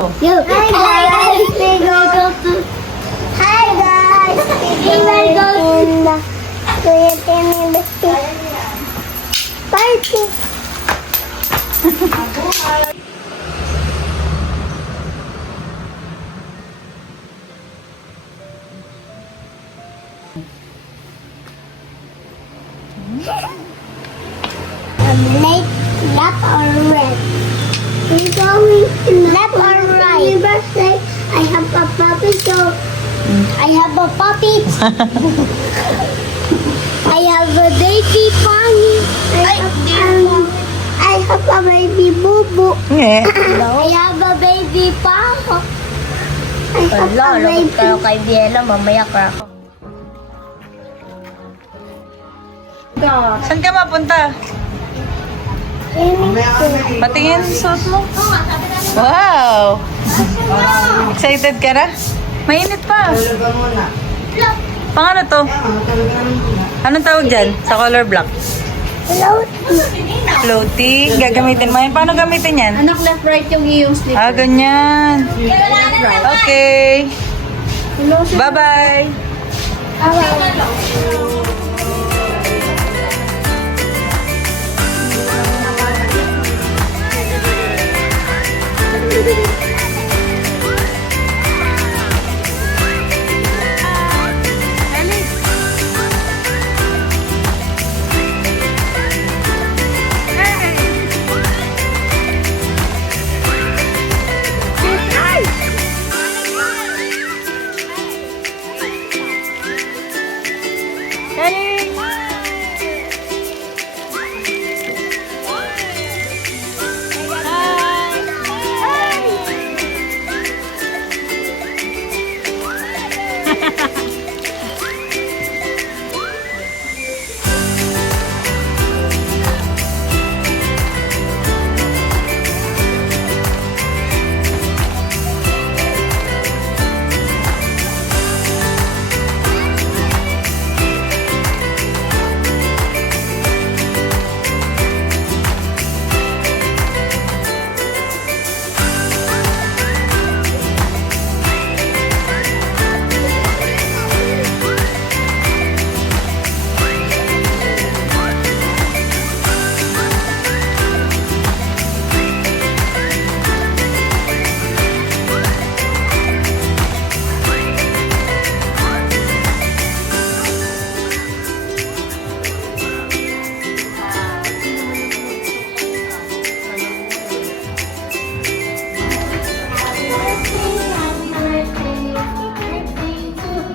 Yo. Hi guys, we go to. Hi guys, we will go to Kuya Timmy party. Late, left or right? We're going to left or right? Birthday. I have a puppy, so I have a puppy. I have a baby bunny. I have a baby boo boo. Yeah. I have a baby papa. I have Wala, a lagot baby. kayo kay Biela, mamaya ka ako. Saan ka mapunta? Patingin suot mo. Wow! Excited ka na? Mainit pa. Pang ano to? Anong tawag dyan sa color block? Floating. Gagamitin mo yun. Paano gamitin yan? Anak, left right yung iyong slip. Ah, ganyan. Okay. Bye-bye.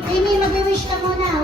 Timmy, mag-wish ka muna.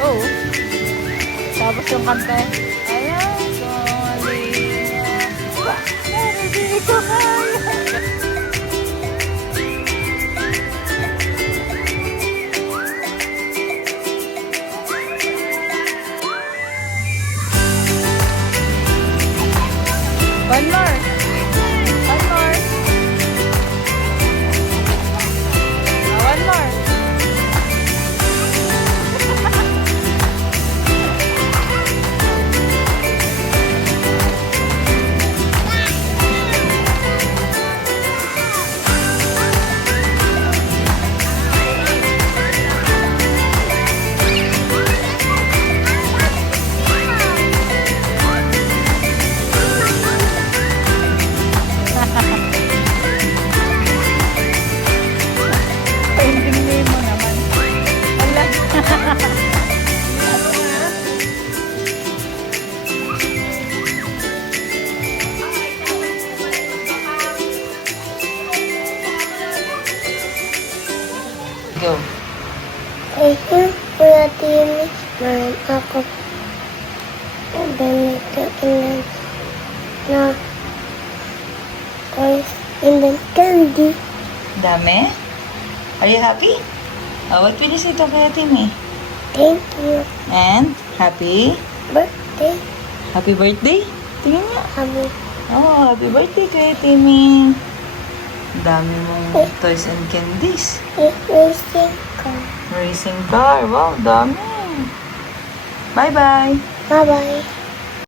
Oo. Tapos yung kanta eh. Ayan, sorry. Hindi ko kaya. One more. One more. One more. Go. Ayun, Kuya Timmy, meron ako ganito ilan na toys and then candy. Dami? Are you happy? Oh, what will you say to Kuya Timmy? Thank you. And, happy? Birthday, Happy birthday? Tingnan nga. Happy. Oh, happy birthday Kuya Timmy. Ang dami mong toys and candies. Racing car. Racing car. Wow, dami. Bye-bye. Bye-bye.